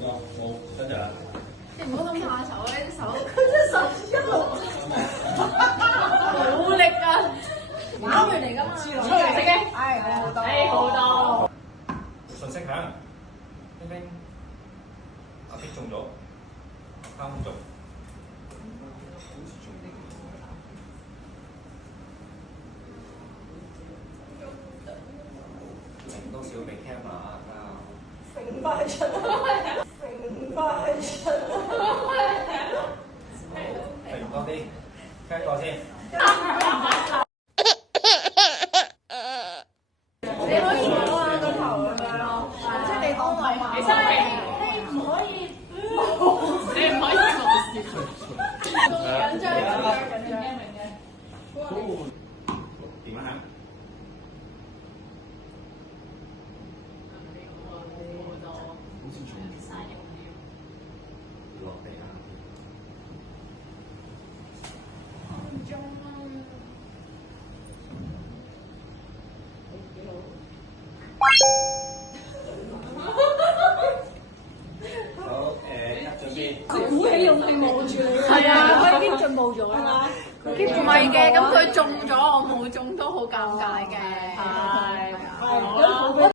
冇，跟住啊！你唔好咁怕醜啊！呢隻手，佢隻手一路好力啊！打完嚟㗎嘛，出嚟食嘅，好多，信息響，叮叮，阿擊中咗，啱中，好似中零多少俾 camera 啊！揈快出，揈快出，停多啲，聽一個先。你可以攞下個頭咁樣咯，即係你當位嘛。你唔可以，你唔可以冇事。緊張，緊張，明嘅。點啊？好似重落地啊！好準備。佢鼓起勇氣望住你。係啊，佢已經進步咗啦。唔係嘅，咁佢中咗，我冇中都好尷尬嘅。係。好啦。